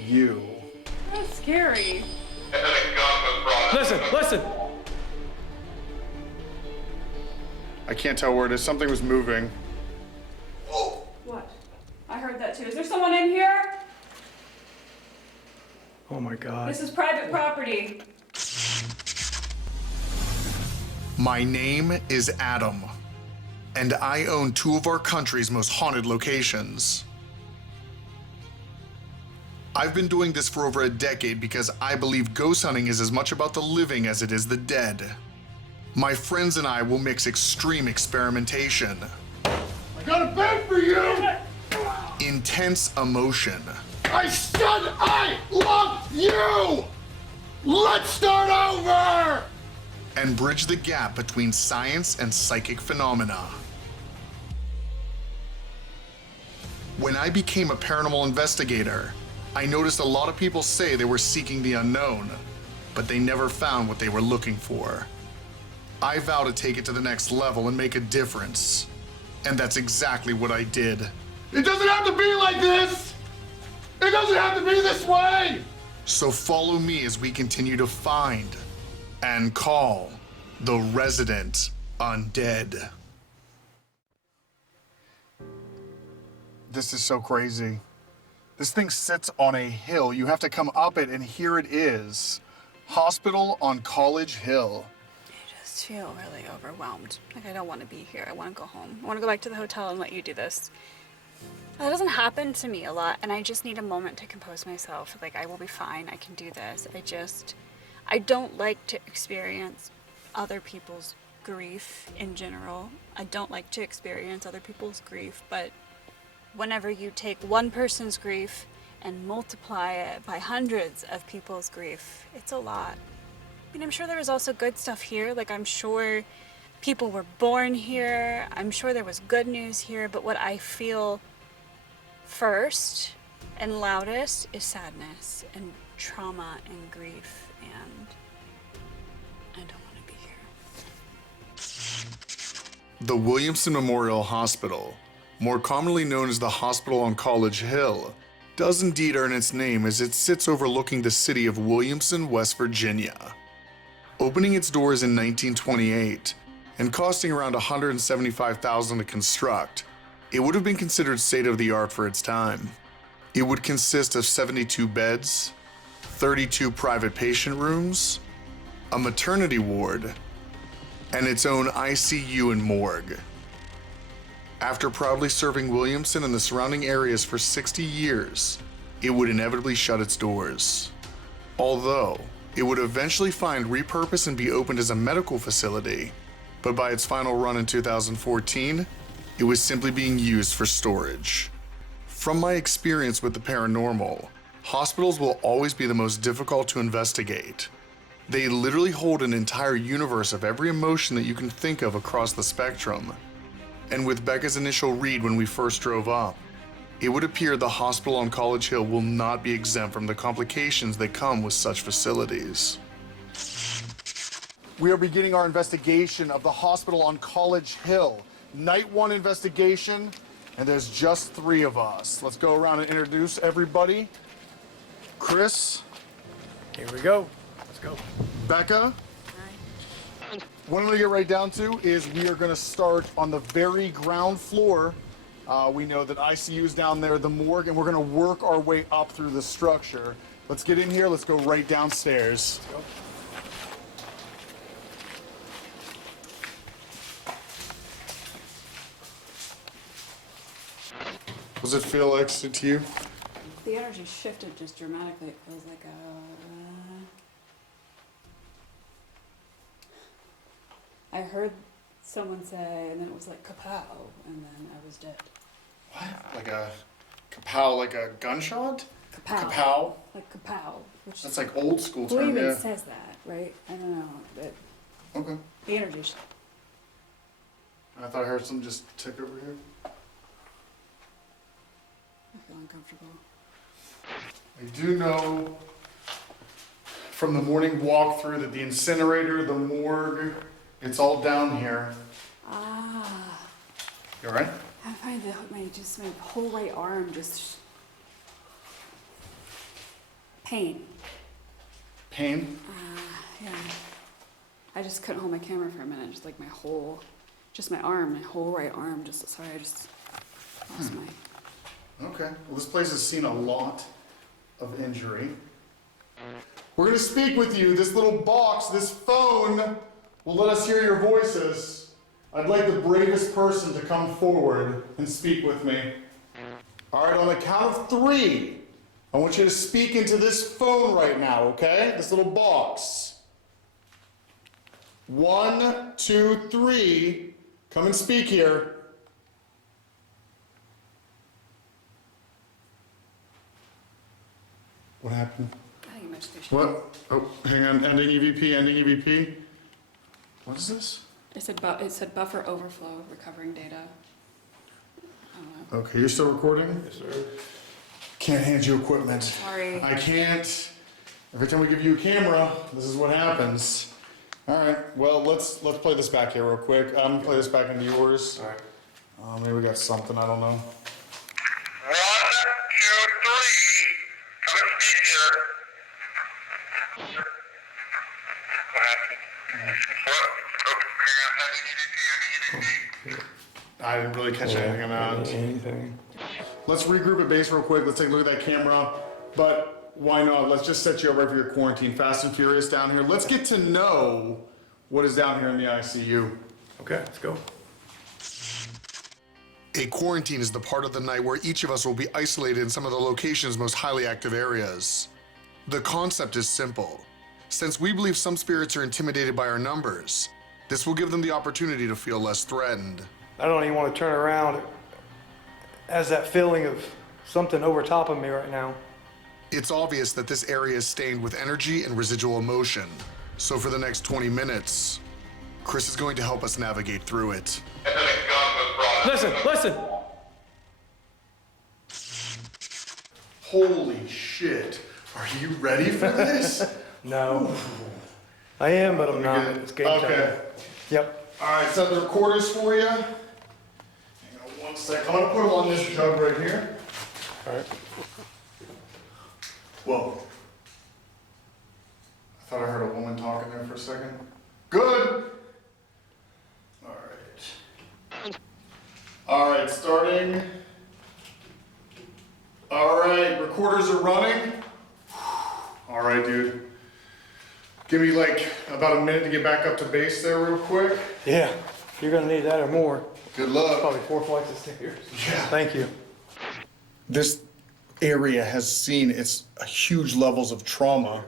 you. That's scary. Listen! I can't tell where it is. Something was moving. What? I heard that too. Is there someone in here? Oh my God. This is private property. My name is Adam, and I own two of our country's most haunted locations. I've been doing this for over a decade because I believe ghost hunting is as much about the living as it is the dead. My friends and I will mix extreme experimentation, I got a bed for you! intense emotion, I said I love you! Let's start over! and bridge the gap between science and psychic phenomena. When I became a paranormal investigator, I noticed a lot of people say they were seeking the unknown, but they never found what they were looking for. I vow to take it to the next level and make a difference. And that's exactly what I did. It doesn't have to be like this! It doesn't have to be this way! So follow me as we continue to find and call the resident undead. This is so crazy. This thing sits on a hill. You have to come up it, and here it is. Hospital on College Hill. I just feel really overwhelmed. Like I don't want to be here. I want to go home. I want to go back to the hotel and let you do this. That doesn't happen to me a lot, and I just need a moment to compose myself. Like, I will be fine. I can do this. I don't like to experience other people's grief in general. I don't like to experience other people's grief, but whenever you take one person's grief and multiply it by hundreds of people's grief, it's a lot. I mean, I'm sure there was also good stuff here. Like, I'm sure people were born here. I'm sure there was good news here, but what I feel first and loudest is sadness and trauma and grief, and I don't want to be here. The Williamson Memorial Hospital, more commonly known as the Hospital on College Hill, does indeed earn its name as it sits overlooking the city of Williamson, West Virginia. Opening its doors in 1928 and costing around $175,000 to construct, it would have been considered state-of-the-art for its time. It would consist of 72 beds, 32 private patient rooms, a maternity ward, and its own ICU and morgue. After proudly serving Williamson and the surrounding areas for 60 years, it would inevitably shut its doors. Although, it would eventually find repurpose and be opened as a medical facility, but by its final run in 2014, it was simply being used for storage. From my experience with the paranormal, hospitals will always be the most difficult to investigate. They literally hold an entire universe of every emotion that you can think of across the spectrum. And with Becca's initial read when we first drove up, it would appear the hospital on College Hill will not be exempt from the complications that come with such facilities. We are beginning our investigation of the hospital on College Hill. Night one investigation, and there's just 3 of us. Let's go around and introduce everybody. Chris. Here we go. Let's go. Becca. What I'm gonna get right down to is we are gonna start on the very ground floor. We know that ICU is down there, the morgue, and we're gonna work our way up through the structure. Let's get in here, let's go right downstairs. Let's go. Does it feel like to you? The energy shifted just dramatically. It feels like I heard someone say, and then it was like kapow, and then I was dead. What? Like a kapow, like a gunshot? Kapow. Kapow? Like kapow. Which That's like old school who term, even yeah. says that, right? I don't know. But Okay. the energy shift. I thought I heard something just tick over here. I feel uncomfortable. I do know from the morning walkthrough that the incinerator, the morgue, it's all down here. Ah. You alright? I find that my whole right arm just. Pain. Pain? Yeah. I just couldn't hold my camera for a minute. Just like my whole arm, my whole right arm. I just lost my. Okay. Well, this place has seen a lot of injury. We're going to speak with you. This little box, this phone, will let us hear your voices. I'd like the bravest person to come forward and speak with me. All right, on the count of 3, I want you to speak into this phone right now, okay? This little box. 1, 2, 3. Come and speak here. What happened? I think it might just be. What? Oh, hang on. Ending EVP, ending EVP. What is this? It said buffer overflow, recovering data. I don't know. Okay, you're still recording? Yes, sir. Can't hand you equipment. Sorry. I can't. Every time we give you a camera, this is what happens. All right. Well, let's play this back here real quick. I'm gonna play this back into yours. All right. Maybe we got something. I don't know. 1, 2, 3. Come and speak here. What happened? I didn't really catch anything on that. Anything. Let's regroup at base real quick. Let's take a look at that camera. But why not? Let's just set you up right for your quarantine. Fast and Furious down here. Let's get to know what is down here in the ICU. Okay, let's go. A quarantine is the part of the night where each of us will be isolated in some of the location's most highly active areas. The concept is simple. Since we believe some spirits are intimidated by our numbers, this will give them the opportunity to feel less threatened. I don't even want to turn around. It has that feeling of something over top of me right now. It's obvious that this area is stained with energy and residual emotion. So for the next 20 minutes, Chris is going to help us navigate through it. Listen, listen! Holy shit. Are you ready for this? No. I am, but I'm not. It's game time. Okay. Yep. All right, set the recorders for you. Hang on one sec. I'm gonna put them on this jug right here. All right. Whoa. I thought I heard a woman talking there for a second. Good. All right. All right, starting. All right, recorders are running. All right, dude. Give me like about a minute to get back up to base there real quick. Yeah, you're gonna need that or more. Good luck. Probably 4 flights of stairs. Yeah. Thank you. This area has seen its huge levels of trauma.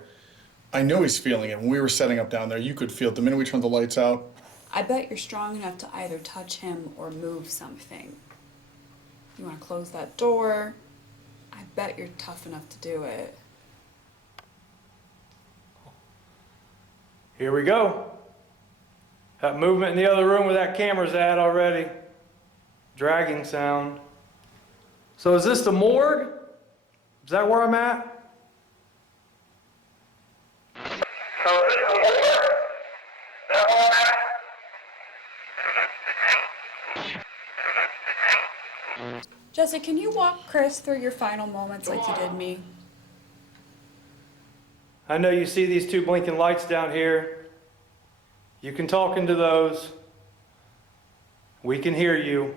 I know he's feeling it. When we were setting up down there, you could feel it. The minute we turned the lights out. I bet you're strong enough to either touch him or move something. You want to close that door? I bet you're tough enough to do it. Here we go. That movement in the other room where that camera's at already. Dragging sound. So is this the morgue? Is that where I'm at? Jesse, can you walk Chris through your final moments like you did me? I know you see these 2 blinking lights down here. You can talk into those. We can hear you.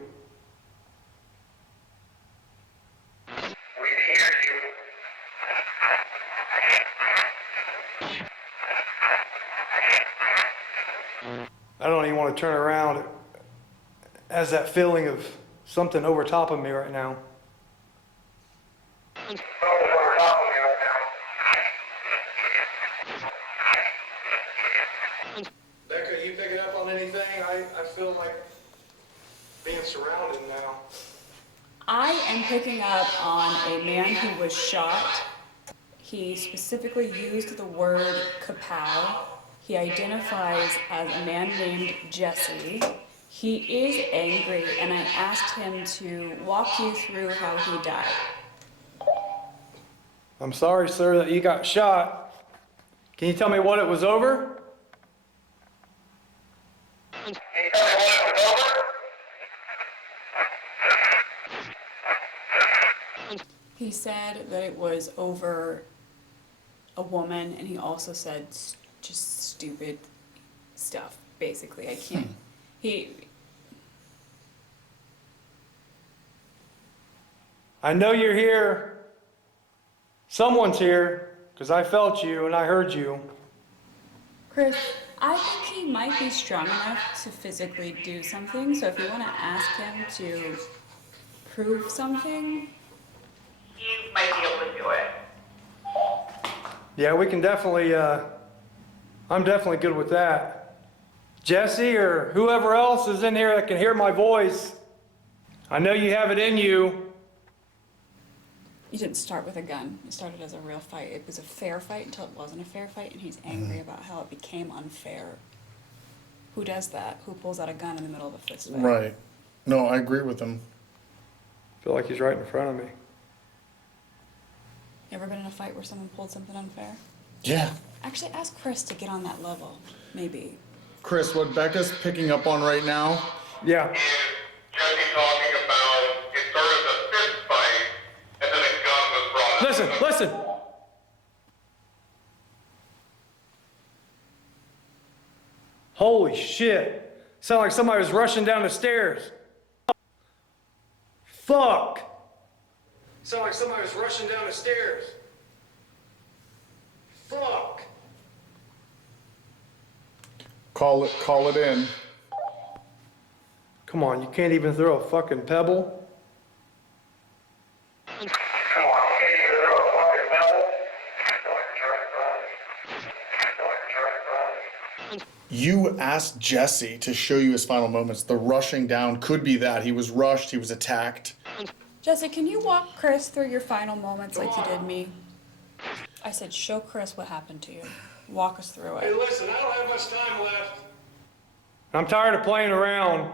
I don't even want to turn around. It has that feeling of something over top of me right now. Becca, you picking up on anything? I feel like being surrounded now. I am picking up on a man who was shot. He specifically used the word kapow. He identifies as a man named Jesse. He is angry, and I asked him to walk you through how he died. I'm sorry, sir, that you got shot. Can you tell me what it was over? He said that it was over a woman, and he also said just stupid stuff, basically. I can't. I know you're here. Someone's here, because I felt you and I heard you. Chris, I think he might be strong enough to physically do something, so if you want to ask him to prove something. You might be able to do it. Yeah, we can definitely, I'm definitely good with that. Jesse or whoever else is in here that can hear my voice, I know you have it in you. You didn't start with a gun. It started as a real fight. It was a fair fight until it wasn't a fair fight, and he's angry about how it became unfair. Who does that? Who pulls out a gun in the middle of a fist fight? Right. No, I agree with him. I feel like he's right in front of me. You ever been in a fight where someone pulled something unfair? Yeah. Actually, ask Chris to get on that level, maybe. Chris, what Becca's picking up on right now, Yeah. Is Jesse talking about it started as a fist fight and then a gun was brought up? Listen. Holy shit. Sound like somebody was rushing down the stairs. Fuck. Sound like somebody was rushing down the stairs. Fuck. call it in. Come on, you can't even throw a fucking pebble? You asked Jesse to show you his final moments. The rushing down could be that. He was rushed, he was attacked. Jesse, can you walk Chris through your final moments like you did me? I said, show Chris what happened to you. Walk us through Hey, it. listen, I don't have much time left. I'm tired of playing around.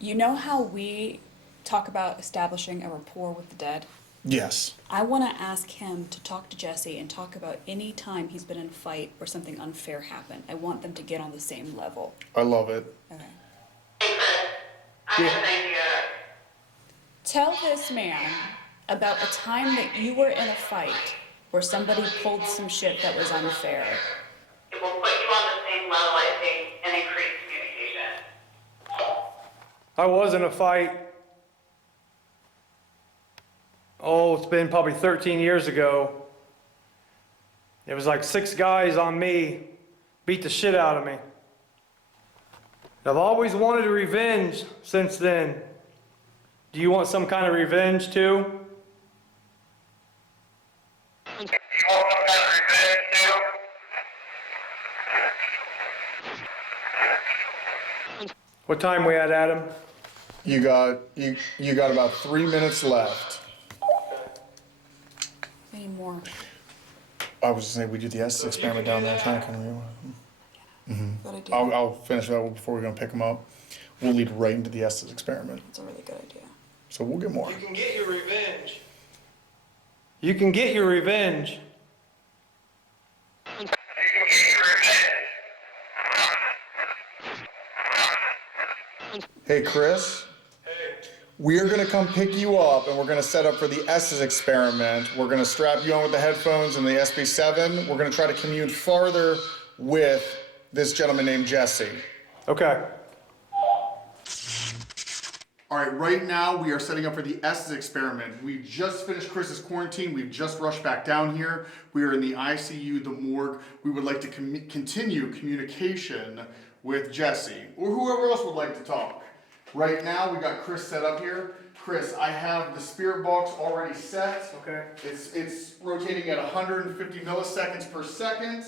You know how we talk about establishing a rapport with the dead? Yes. I want to ask him to talk to Jesse and talk about any time he's been in a fight where something unfair happened. I want them to get on the same level. I love it. Okay. Hey, Chris, I have an idea. Tell this man about a time that you were in a fight where somebody pulled some shit that was unfair. It will put you on the same level, I think, and increase communication. I was in a fight. Oh, it's been probably 13 years ago. It was like 6 guys on me, beat the shit out of me. I've always wanted revenge since then. Do you want some kind of revenge too? What time we at, Adam? You got about 3 minutes left. Any more? I was just saying we do the Estes experiment down there. Trying to kind of. Good idea. I'll finish that before we're gonna pick them up. We'll lead right into the Estes experiment. That's a really good idea. So we'll get more. You can get your revenge. You can get your revenge. Hey, Chris. We're gonna come pick you up and we're gonna set up for the Estes experiment. We're gonna strap you on with the headphones and the SB7. We're gonna try to commune farther with this gentleman named Jesse. Okay. All right, right now we are setting up for the Estes experiment. We just finished Chris's quarantine. We've just rushed back down here. We are in the ICU, the morgue. We would like to continue communication with Jesse or whoever else would like to talk. Right now we got Chris set up here. Chris, I have the spirit box already set. Okay. It's rotating at 150 milliseconds per second,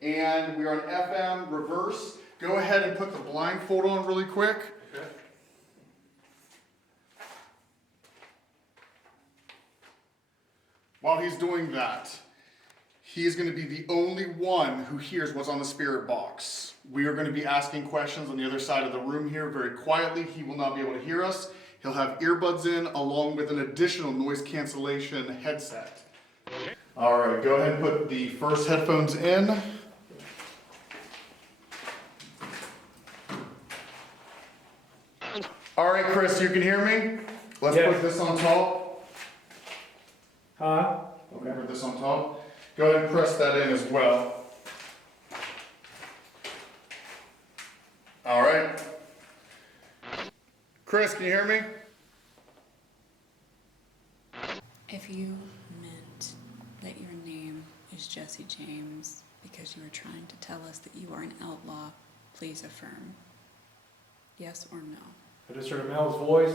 and we're on FM reverse. Go ahead and put the blindfold on really quick. Okay. While he's doing that, he is going to be the only one who hears what's on the spirit box. We are going to be asking questions on the other side of the room here very quietly. He will not be able to hear us. He'll have earbuds in along with an additional noise cancellation headset. All right, go ahead and put the first headphones in. All right, Chris, you can hear me? Let's Yeah. put this on top. Huh? Okay. Put this on top. Go ahead and press that in as well. All right. Chris, can you hear me? If you meant that your name is Jesse James because you were trying to tell us that you are an outlaw, please affirm. Yes or no? I just heard a male's voice.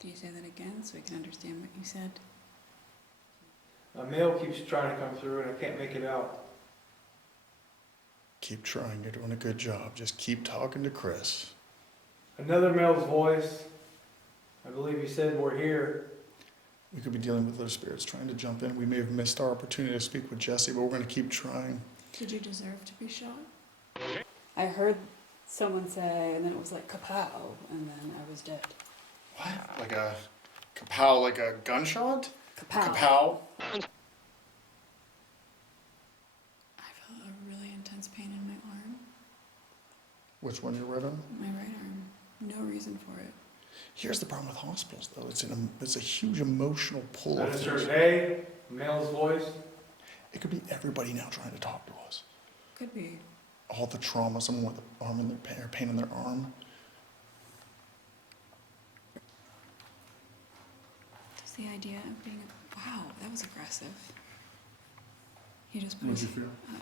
Can you say that again so we can understand what you said? A male keeps trying to come through and I can't make it out. Keep trying, you're doing a good job. Just keep talking to Chris. Another male's voice. I believe he said we're here. We could be dealing with other spirits trying to jump in. We may have missed our opportunity to speak with Jesse, but we're going to keep trying. Did you deserve to be shot? I heard someone say, and then it was like kapow, and then I was dead. What? Like a kapow, like a gunshot? Kapow. Kapow? I felt a really intense pain in my arm. Which one, your right arm? My right arm. No reason for it. Here's the problem with hospitals, though. It's a huge emotional pull. I just heard a male's voice. It could be everybody now trying to talk to us. Could be. All the trauma, someone with an arm in their pain in their arm. Just the idea of being wow, that was aggressive. He just put What his did you feel?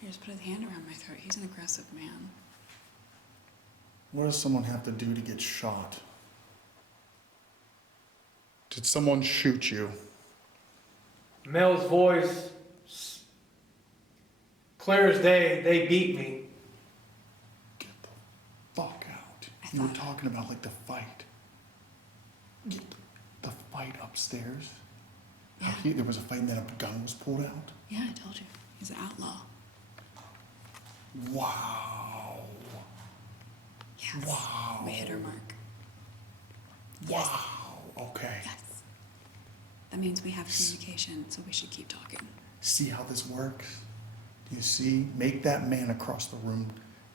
he just put his hand around my throat. He's an aggressive man. What does someone have to do to get shot? Did someone shoot you? Male's voice. Clear as day, they beat me. Get the fuck out. You were talking about like the fight. Get the fight upstairs. Yeah. There was a fight and then a gun was pulled out. Yeah, I told you. He's an outlaw. Wow. Yes. Wow. We hit our mark. Wow. Okay. Yes. That means we have communication, so we should keep talking. See how this works? Do you see? Make that man across the room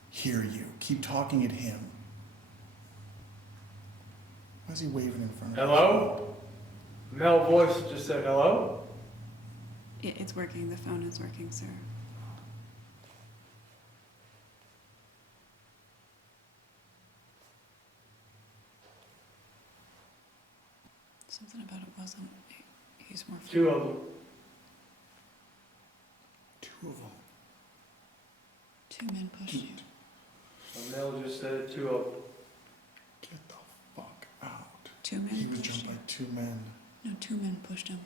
hear you. Keep talking at him. Why is he waving in front of you? Hello? Male voice just said hello? It's working. The phone is working, sir. Something about it wasn't. He's more. Two of them. Two of them. Two men pushed you. A male just said two of them. Get the fuck out. Two men He was pushed jumped you. by two men. No, two men pushed him.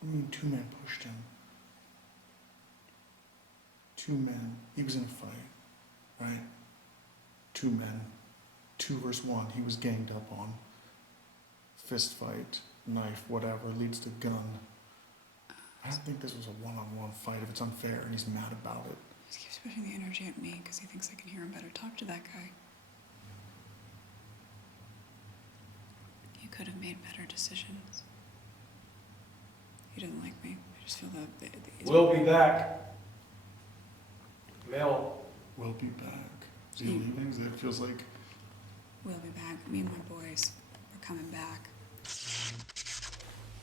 What do you mean two men pushed him? Two men. He was in a fight, right? Two men. 2 versus 1. He was ganged up on. Fist fight, knife, whatever, leads to gun. I don't think this was a one-on-one fight if it's unfair and he's mad about it. He keeps pushing the energy at me because he thinks I can hear him better. Talk to that guy. You could have made better decisions. He doesn't like me. I just feel that. We'll be back. Male. We'll be back. Is he leaving? It feels like... We'll be back. Me and my boys. We're coming back.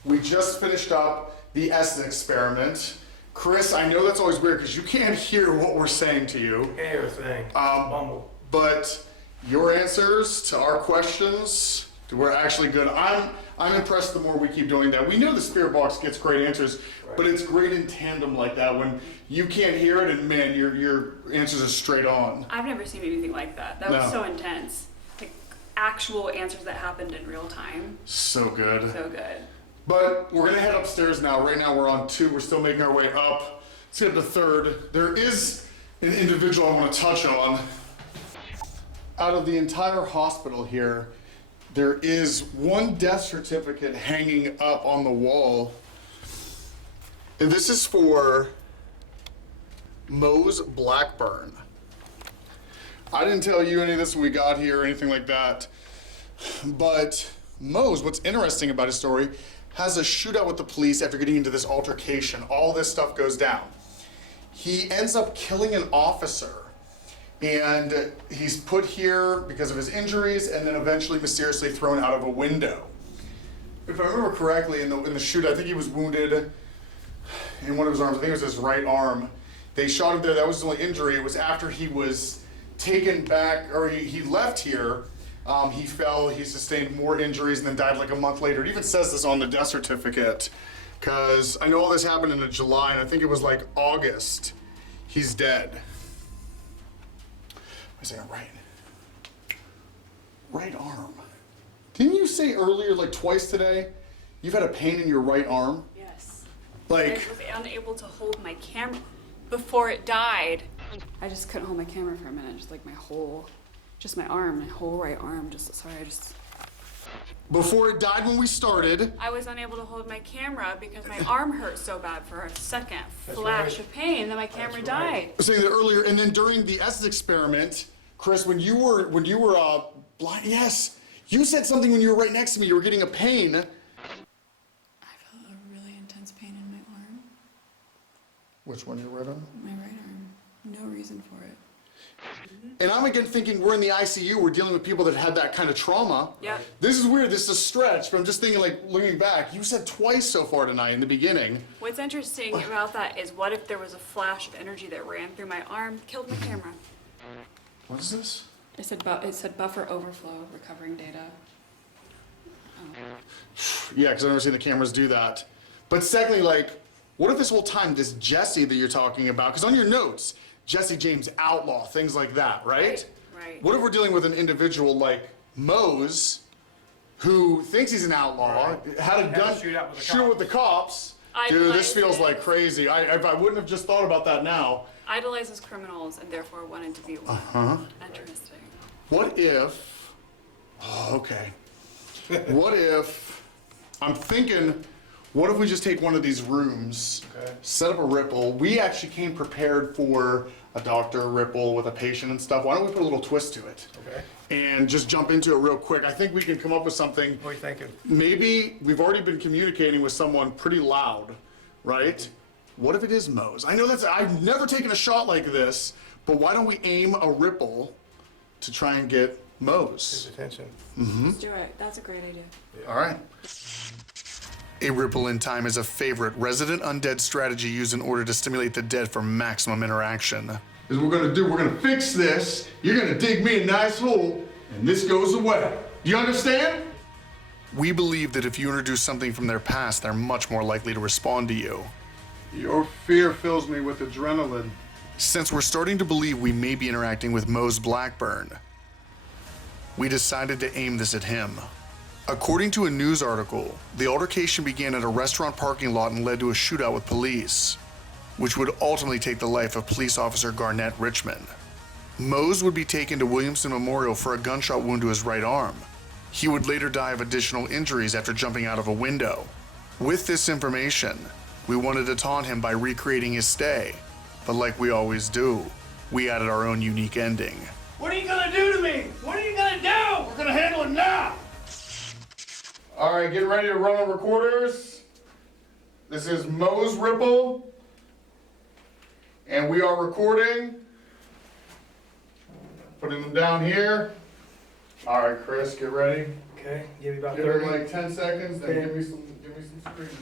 We just finished up the Estes experiment. Chris, I know that's always weird because you can't hear what we're saying to you. Everything. Bumble. But your answers to our questions were actually good. I'm impressed the more we keep doing that. We know the Spirit Box gets great answers, but it's great in tandem like that when you can't hear it and man, your answers are straight on. I've never seen anything like that. That was No. so intense. Like actual answers that happened in real time. So good. So good. But we're gonna head upstairs now. Right now we're on 2. We're still making our way up. Let's get to 3rd. There is an individual I want to touch on. Out of the entire hospital here, there is one death certificate hanging up on the wall. And this is for Mose Blackburn. I didn't tell you any of this when we got here or anything like that. But Mose, what's interesting about his story, has a shootout with the police after getting into this altercation. All this stuff goes down. He ends up killing an officer. And he's put here because of his injuries and then eventually mysteriously thrown out of a window. if I remember correctly, in the shoot, I think he was wounded in one of his arms. I think it was his right arm. They shot him there. That was the only injury. It was after he was taken back, or he left here. He fell. He sustained more injuries and then died like a month later. It even says this on the death certificate, because I know all this happened in July, and I think it was like August. He's dead. I say right arm. Didn't you say earlier, like twice today, you've had a pain in your right arm? Yes. Like, I was unable to hold my camera before it died. I just couldn't hold my camera for a minute. Just like my whole right arm. before it died when we started. I was unable to hold my camera because my arm hurt so bad for a second flash of pain. Then my camera died. I was saying that earlier, and then during the Estes experiment, Chris, when you were blind, yes, you said something when you were right next to me. You were getting a pain. I felt a really intense pain in my arm. Which one? Your right arm? My right arm. No reason for it. And I'm again thinking we're in the ICU. We're dealing with people that had that kind of trauma. Yeah. This is weird. This is a stretch, but I'm just thinking, like, looking back, you said twice so far tonight in the beginning. What's interesting about that is what if there was a flash of energy that ran through my arm, killed my camera? What is this? It said buffer overflow, recovering data. Yeah, because I've never seen the cameras do that. But secondly, like, what if this whole time, this Jesse that you're talking about, because on your notes, Jesse James outlaw, things like that, right? Right. What if we're dealing with an individual like Mose, who thinks he's an outlaw, had a gun, shoot with the cops? Dude, this feels like crazy. If I wouldn't have just thought about that now. Idolizes criminals and therefore wanted to be one. Interesting. What if, okay. What if, I'm thinking, what if we just take one of these rooms, set up a ripple? We actually came prepared for a doctor ripple with a patient and stuff. Why don't we put a little twist to it? Okay. And just jump into it real quick. I think we can come up with something. What are you thinking? Maybe we've already been communicating with someone pretty loud, right? What if it is Mose? I know I've never taken a shot like this, but why don't we aim a ripple to try and get Mose? His attention. Let's do it. That's a great idea. All right. A ripple in time is a favorite resident undead strategy used in order to stimulate the dead for maximum interaction. Is what we're gonna fix this. You're gonna dig me a nice hole, and this goes away. Do you understand? We believe that if you introduce something from their past, they're much more likely to respond to you. Your fear fills me with adrenaline. Since we're starting to believe we may be interacting with Mose Blackburn, we decided to aim this at him. According to a news article, the altercation began at a restaurant parking lot and led to a shootout with police, which would ultimately take the life of police officer Garnett Richmond. Mose would be taken to Williamson Memorial for a gunshot wound to his right arm. He would later die of additional injuries after jumping out of a window. With this information, we wanted to taunt him by recreating his stay, but like we always do, we added our own unique ending. What are you gonna do to me? What are you gonna do? We're gonna handle it now! All right, get ready to run on recorders. This is Mose Ripple, and we are recording. Putting them down here. All right, Chris, get ready. Okay, give me about Give 30. me like 10 seconds, then Okay. give me some screaming.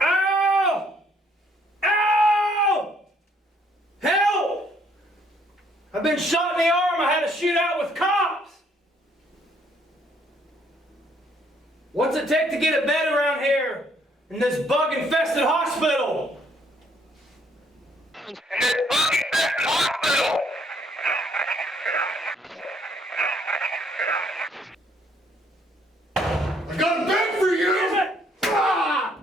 Ow! Ow! Help! I've been shot in the arm. I had a shootout with cops. What's it take to get a bed around here in this bug-infested hospital? In this bug-infested hospital! I got a bed for you! Ah!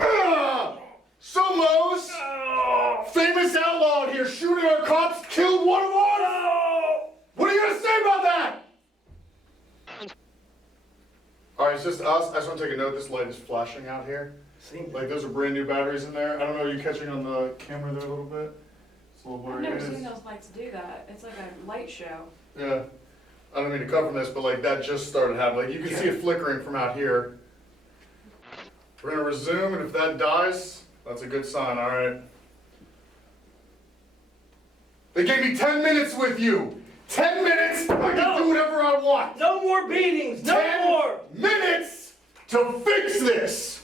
Ah! So, Mose, famous outlaw here shooting our cops, killed one of ours! What are you gonna say about that? All right, it's just us. I just want to take a note. This light is flashing out here. Like those are brand new batteries in there. I don't know. Are you catching on the camera there a little bit? It's a little blurry. I've never It is. seen those lights do that. It's like a light show. Yeah. I don't mean to cut from this, but like that just started happening. Like you can see it flickering from out here. We're gonna resume, and if that dies, that's a good sign. All right. They gave me 10 minutes with you. 10 minutes, I can do whatever I want. No more beatings, no 10 more. minutes to fix this.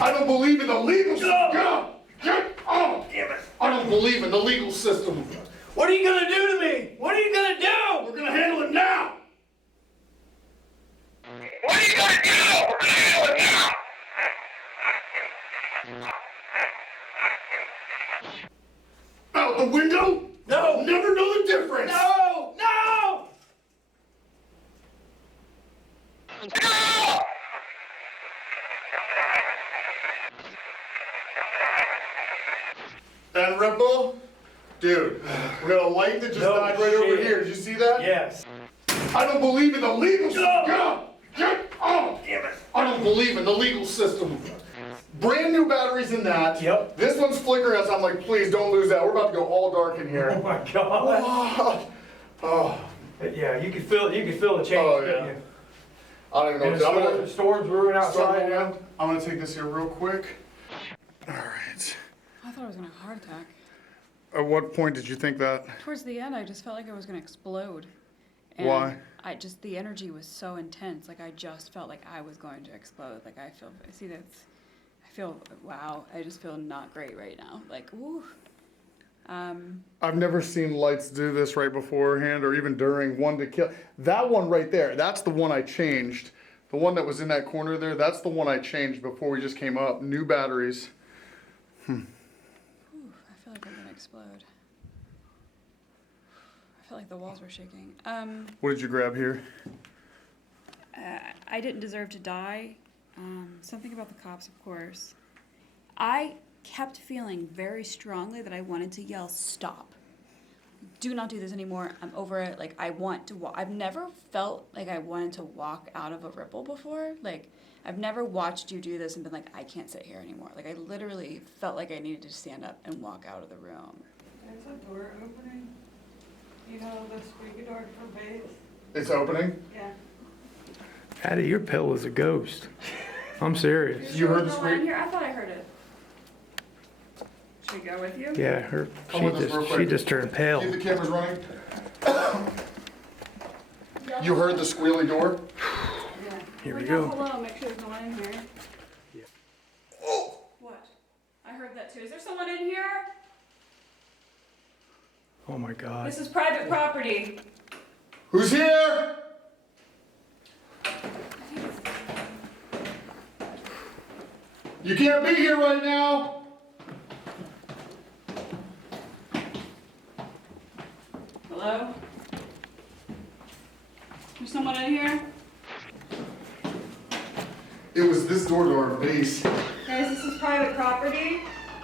I don't believe in the legal system. Get up! Get up! Damn it. I don't believe in the legal system. What are you gonna do to me? What are you gonna do? We're gonna handle it now. What are you gonna do? We're gonna handle it now. Out the window? No. I'll never know the difference. No! No! No! And Ripple? Dude, we got a light that just No died right over shit. here. Did you see that? Yes. I don't believe in the legal system. No. Get up! Get up! Damn it. I don't believe in the legal system. Brand new batteries in that. Yep. This one's flickering us. I'm like, please don't lose that. We're about to go all dark in Oh here. my God. Oh, oh, Yeah, you could feel the change, Oh, couldn't yeah. you? I don't even know And what the to do. I'm storm, gonna storms brewing start outside. going out. I'm gonna take this here real quick. All right. I thought I was gonna have a heart attack. At what point did you think that? Towards the end, I just felt like I was gonna explode. Why? The energy was so intense. Like I just felt like I was going to explode. Like I just feel not great right now. Like, woo. I've never seen lights do this right beforehand or even during one to kill. That one right there, that's the one I changed. The one that was in that corner there, that's the one I changed before we just came up. New batteries. Whew, I feel like I'm gonna explode. I felt like the walls were shaking. What did you grab here? I didn't deserve to die. Something about the cops, of course. I kept feeling very strongly that I wanted to yell, stop. Do not do this anymore. I'm over it. Like, I want to walk. I've never felt like I wanted to walk out of a ripple before. Like, I've never watched you do this and been like, I can't sit here anymore. Like, I literally felt like I needed to stand up and walk out of the room. There's a door opening. You know, the squeaky door for base? It's opening. Yeah. Addie, your pill is a ghost. I'm serious. You heard the There's no one in squeak? here? I thought I heard it. Should we go with you? Yeah, her. Come with us real She quick. just turned pale. Keep the cameras running. You heard the squealy door? Yeah. Here we Wait, go. Hold on, make sure there's no one in here. Yeah. Oh! What? I heard that too. Is there someone in here? Oh my God. This is private property. Who's here? You can't be here right now. Hello? There's someone in here? It was this door to our base. Guys, this is private property.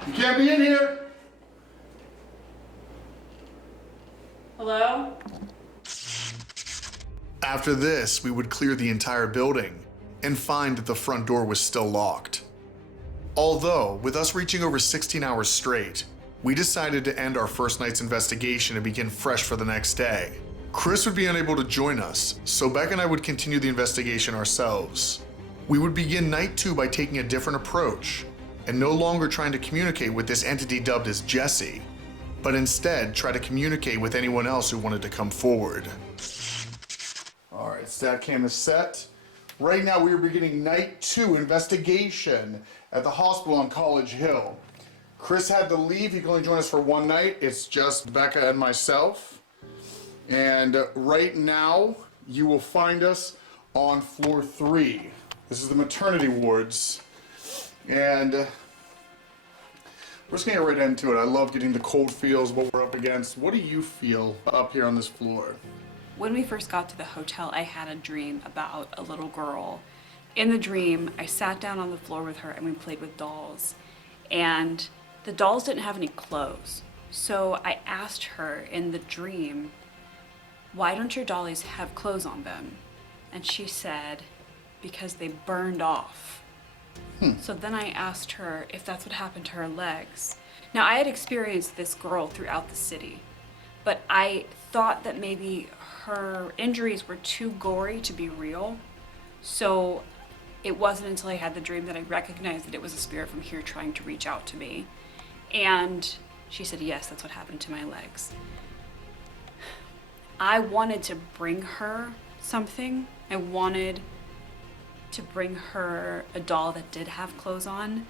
You can't be in here. Hello? After this, we would clear the entire building and find that the front door was still locked. Although, with us reaching over 16 hours straight, we decided to end our first night's investigation and begin fresh for the next day. Chris would be unable to join us, so Beck and I would continue the investigation ourselves. We would begin night 2 by taking a different approach, and no longer trying to communicate with this entity dubbed as Jesse, but instead try to communicate with anyone else who wanted to come forward. All right, stat cam is set. Right now we are beginning night 2 investigation at the hospital on College Hill. Chris had to leave, he can only join us for one night. It's just Becca and myself. And right now you will find us on floor 3. This is the maternity wards. And we're just gonna get right into it. I love getting the cold feels, what we're up against. What do you feel up here on this floor? When we first got to the hotel, I had a dream about a little girl. In the dream, I sat down on the floor with her and we played with dolls. And the dolls didn't have any clothes. So I asked her in the dream, why don't your dollies have clothes on them? And she said, because they burned off. So then I asked her if that's what happened to her legs. Now, I had experienced this girl throughout the city, but I thought that maybe her injuries were too gory to be real. So it wasn't until I had the dream that I recognized that it was a spirit from here trying to reach out to me. And she said, yes, that's what happened to my legs. I wanted to bring her something. I wanted to bring her a doll that did have clothes on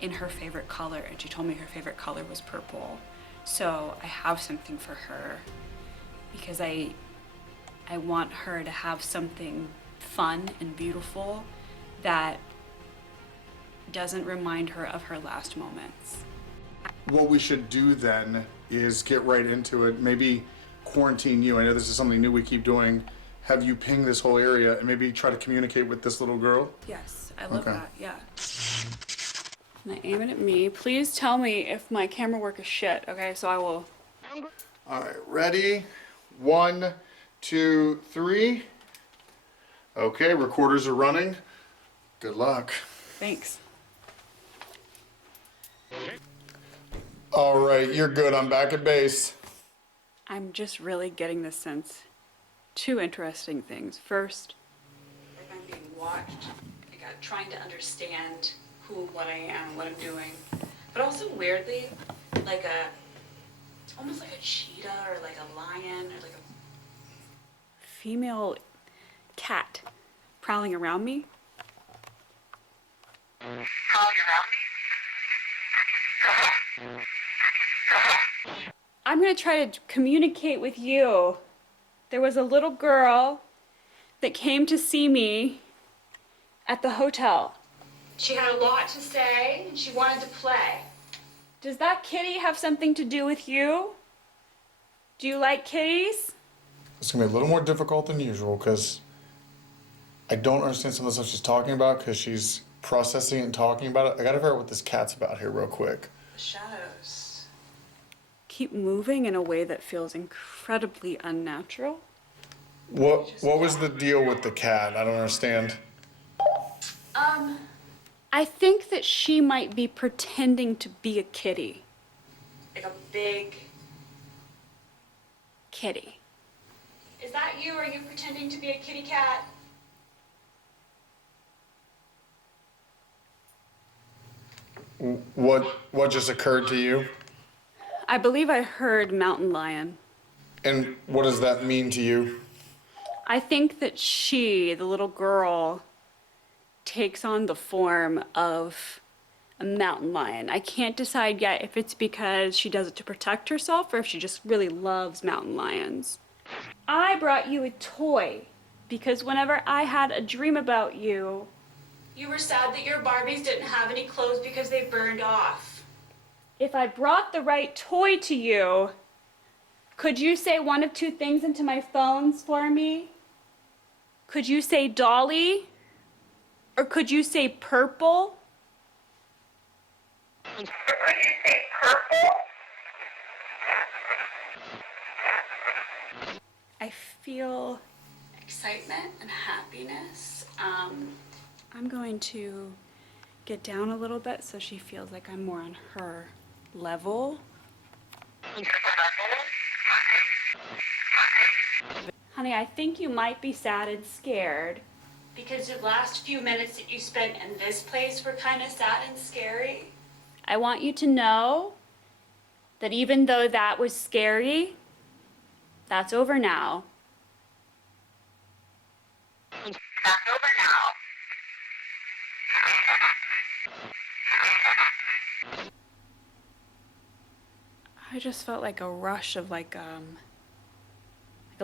in her favorite color, and she told me her favorite color was purple. So I have something for her because I want her to have something fun and beautiful that doesn't remind her of her last moments. What we should do then is get right into it. Maybe quarantine you. I know this is something new we keep doing. Have you ping this whole area and maybe try to communicate with this little girl? Yes, I love that, yeah. And I aim it at me. Please tell me if my camera work is shit, okay? So I will. All right, ready? 1, 2, 3. Okay, recorders are running. Good luck. Thanks. All right, you're good. I'm back at base. I'm just really getting this sense. Two interesting things. First, like I'm being watched. Like I'm trying to understand who and what I am and what I'm doing. But also weirdly, like almost like a cheetah or like a lion or like a female cat prowling around me. I'm gonna try to communicate with you. There was a little girl that came to see me at the hotel. She had a lot to say and she wanted to play. Does that kitty have something to do with you? Do you like kitties? It's gonna be a little more difficult than usual because I don't understand some of the stuff she's talking about because she's processing it and talking about it. I gotta figure out what this cat's about here real quick. The shadows keep moving in a way that feels incredibly unnatural. What was the deal with the cat? I don't understand. I think that she might be pretending to be a kitty. Like a big kitty. Is that you? Are you pretending to be a kitty cat? What just occurred to you? I believe I heard mountain lion. And what does that mean to you? I think that she, the little girl, takes on the form of a mountain lion. I can't decide yet if it's because she does it to protect herself or if she just really loves mountain lions. I brought you a toy because whenever I had a dream about you, you were sad that your Barbies didn't have any clothes because they burned off. If I brought the right toy to you, could you say one of two things into my phones for me? Could you say Dolly? Or could you say purple? Could you say purple? I feel excitement and happiness. I'm going to get down a little bit so she feels like I'm more on her level. Honey, I think you might be sad and scared because the last few minutes that you spent in this place were kind of sad and scary. I want you to know that even though that was scary, that's over now. That's over now. I just felt like a rush of like a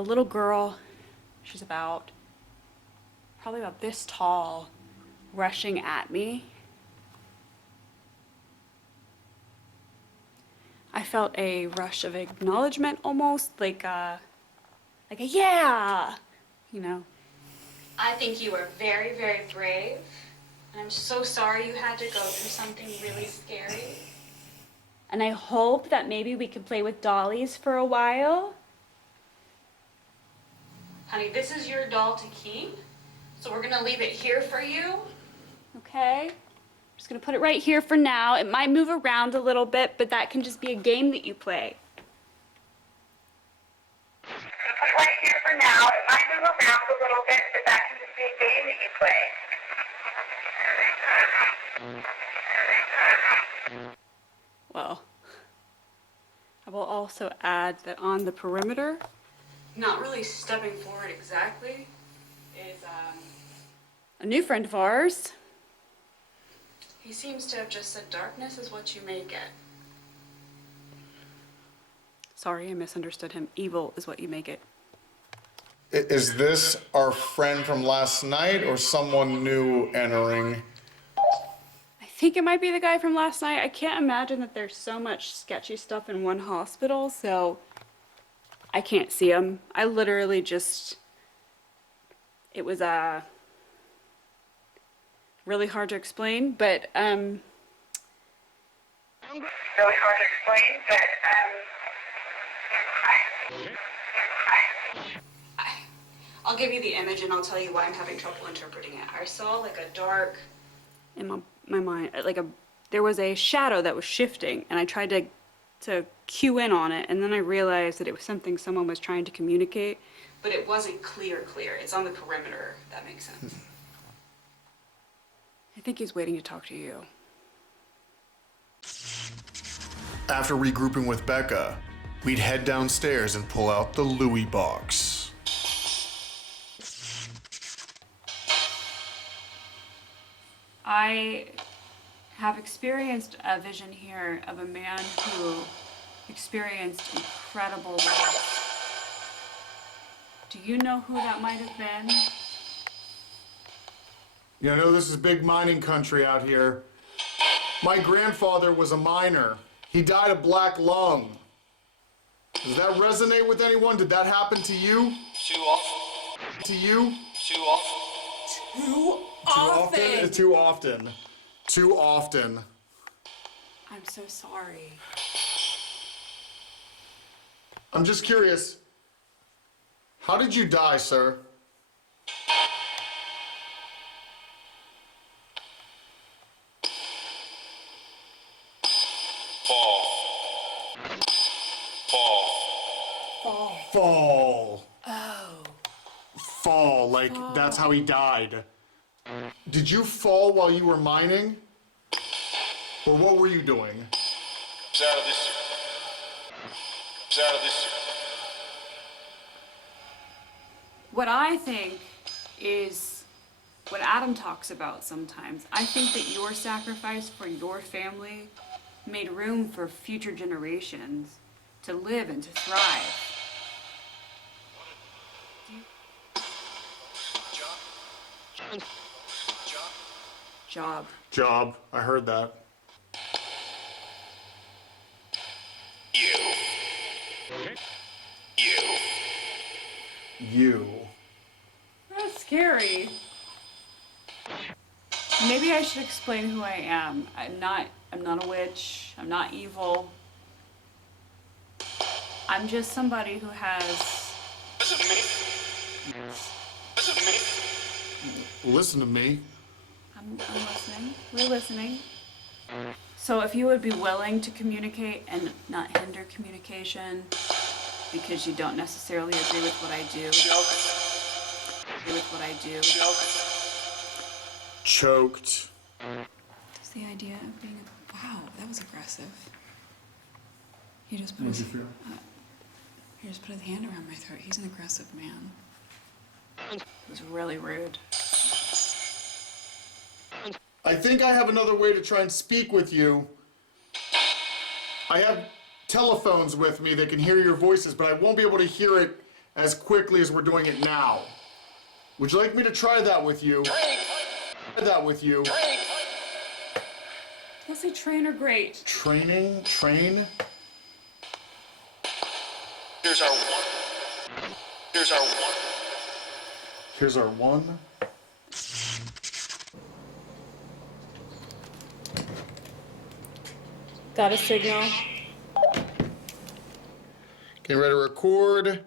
little girl. She's probably about this tall, rushing at me. I felt a rush of acknowledgement almost, like a yeah, you know. I think you were very, very brave. And I'm so sorry you had to go through something really scary. And I hope that maybe we could play with dollies for a while. Honey, this is your doll to keep. So we're gonna leave it here for you. Okay? Just gonna put it right here for now. It might move around a little bit, but that can just be a game that you play. Put it right here for also add that on the perimeter, not really stepping forward exactly, is a new friend of ours. He seems to have just said darkness is what you make it. Sorry, I misunderstood him. Evil is what you make it. Is this our friend from last night or someone new entering? I think it might be the guy from last night. I can't imagine that there's so much sketchy stuff in one hospital, so I can't see him. I literally just, it was really hard to explain, but Really hard to explain, but I'll give you the image and I'll tell you why I'm having trouble interpreting it. I saw like a dark, in my mind, there was a shadow that was shifting, and I tried to cue in on it, and then I realized that it was something someone was trying to communicate, but it wasn't clear. It's on the perimeter, if that makes sense. I think he's waiting to talk to you. After regrouping with Becca, we'd head downstairs and pull out the Louis box. I have experienced a vision here of a man who experienced incredible loss. Do you know who that might have been? You know, this is big mining country out here. My grandfather was a miner. He died of black lung. Does that resonate with anyone? Did that happen to you? Too often. To you? Too often. Too often? Too often. Too often. I'm so sorry. I'm just curious. How did you die, sir? Fall. Fall. Oh. Fall, like that's how he died. Did you fall while you were mining? Or what were you doing? It's out of this. It's out of this. What I think is what Adam talks about sometimes. I think that your sacrifice for your family made room for future generations to live and to thrive. Job. I heard that. You. That's scary. Maybe I should explain who I am. I'm not a witch. I'm not evil. I'm just somebody who has... Listen to me. I'm listening. We're listening. So if you would be willing to communicate and not hinder communication because you don't necessarily agree with what I do. Choked. Just the idea of being wow, that was aggressive. He just put How'd you feel? He just put his hand around my throat. He's an aggressive man. It was really rude. I think I have another way to try and speak with you. I have telephones with me that can hear your voices, but I won't be able to hear it as quickly as we're doing it now. Would you like me to try that with you? Let's say train or great. Train? Here's our one. Here's our one. Got a signal. Getting ready to record.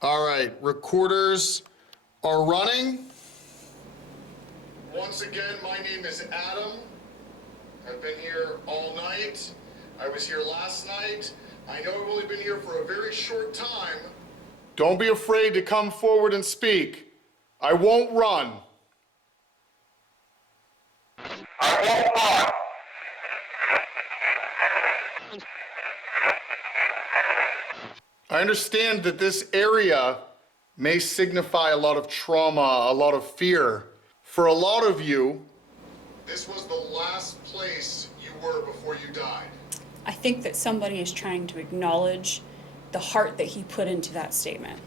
All right, recorders are running. Once again, my name is Adam. I've been here all night. I was here last night. I know I've only been here for a very short time. Don't be afraid to come forward and speak. I won't run. I understand that this area may signify a lot of trauma, a lot of fear. For a lot of you, this was the last place you were before you died. I think that somebody is trying to acknowledge the heart that he put into that statement.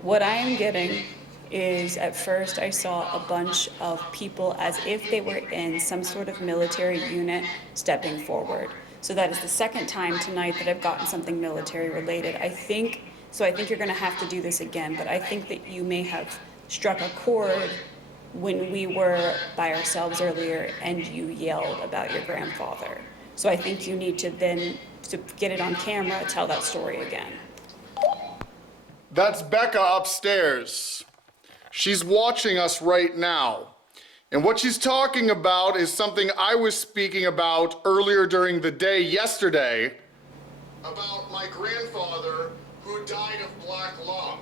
What I am getting is, at first I saw a bunch of people as if they were in some sort of military unit stepping forward. So that is the second time tonight that I've gotten something military related. I think you're gonna have to do this again, but I think that you may have struck a chord when we were by ourselves earlier and you yelled about your grandfather. So I think you need to then, to get it on camera, tell that story again. That's Becca upstairs. She's watching us right now. And what she's talking about is something I was speaking about earlier during the day yesterday. About my grandfather who died of black lung.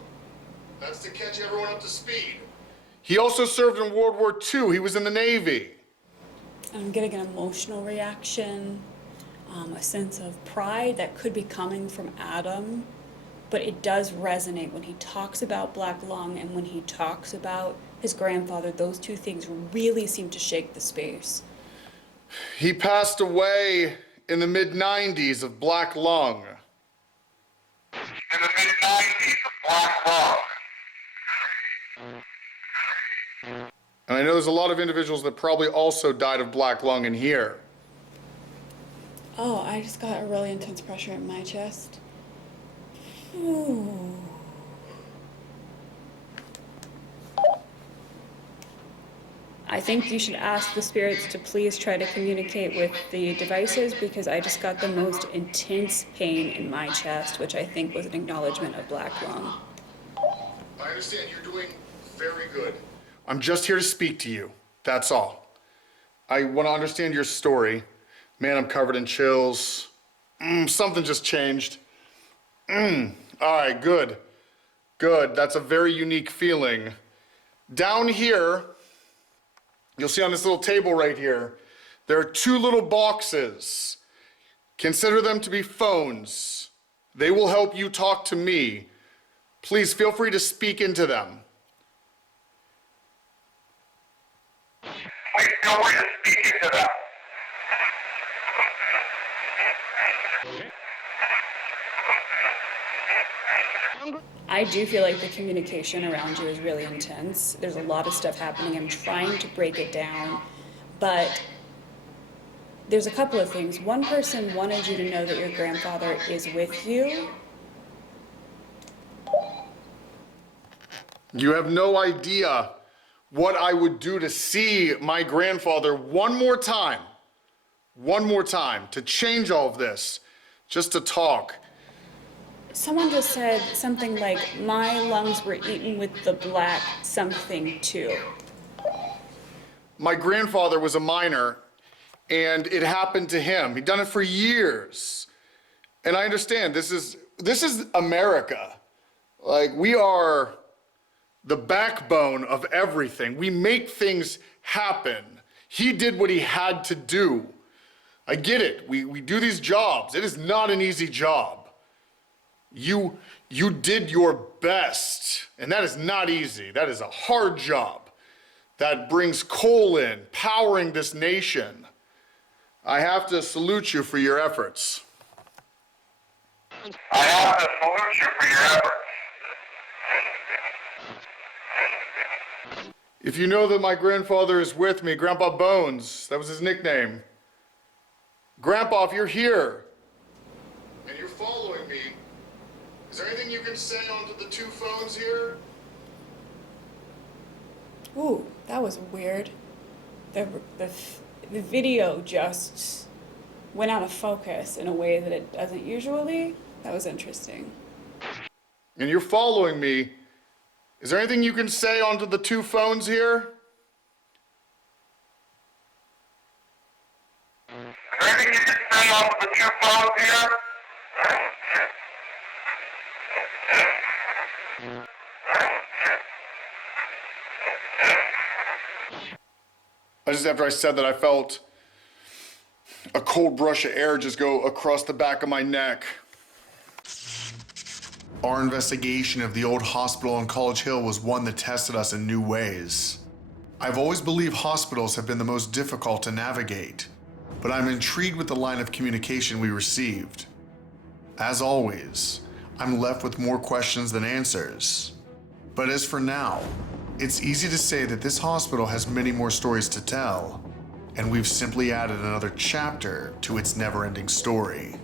That's to catch everyone up to speed. He also served in World War II. He was in the Navy. I'm getting an emotional reaction, a sense of pride that could be coming from Adam, but it does resonate when he talks about black lung and when he talks about his grandfather. Those two things really seem to shake the space. He passed away in the mid-90s of black lung. In the mid-90s, black lung. And I know there's a lot of individuals that probably also died of black lung in here. Oh, I just got a really intense pressure in my chest. Ooh. I think you should ask the spirits to please try to communicate with the devices, because I just got the most intense pain in my chest, which I think was an acknowledgement of black lung. I understand you're doing very good. I'm just here to speak to you. That's all. I want to understand your story. Man, I'm covered in chills. Something just changed. All right, good. Good. That's a very unique feeling. Down here, you'll see on this little table right here, there are two little boxes. Consider them to be phones. They will help you talk to me. Please feel free to speak into them. Please feel free to speak into them. I do feel like the communication around you is really intense. There's a lot of stuff happening. I'm trying to break it down, but there's a couple of things. One person wanted you to know that your grandfather is with you. You have no idea what I would do to see my grandfather one more time, to change all of this, just to talk. Someone just said something like, my lungs were eaten with the black something too. My grandfather was a miner, and it happened to him. He'd done it for years. And I understand, this is America. Like, we are the backbone of everything. We make things happen. He did what he had to do. I get it. We do these jobs. It is not an easy job. You did your best, and that is not easy. That is a hard job that brings coal in, powering this nation. I have to salute you for your efforts. I have to salute you for your efforts. If you know that my grandfather is with me, Grandpa Bones, that was his nickname. Grandpa, if you're here, and you're following me, is there anything you can say onto the two phones here? Ooh, that was weird. The video just went out of focus in a way that it doesn't usually. That was interesting. And you're following me, is there anything you can say onto the two phones here? Is there anything you can say on the two phones here? Just after I said that, I felt a cold brush of air just go across the back of my neck. Our investigation of the old hospital on College Hill was one that tested us in new ways. I've always believed hospitals have been the most difficult to navigate, but I'm intrigued with the line of communication we received. As always, I'm left with more questions than answers. But as for now, it's easy to say that this hospital has many more stories to tell, and we've simply added another chapter to its never-ending story.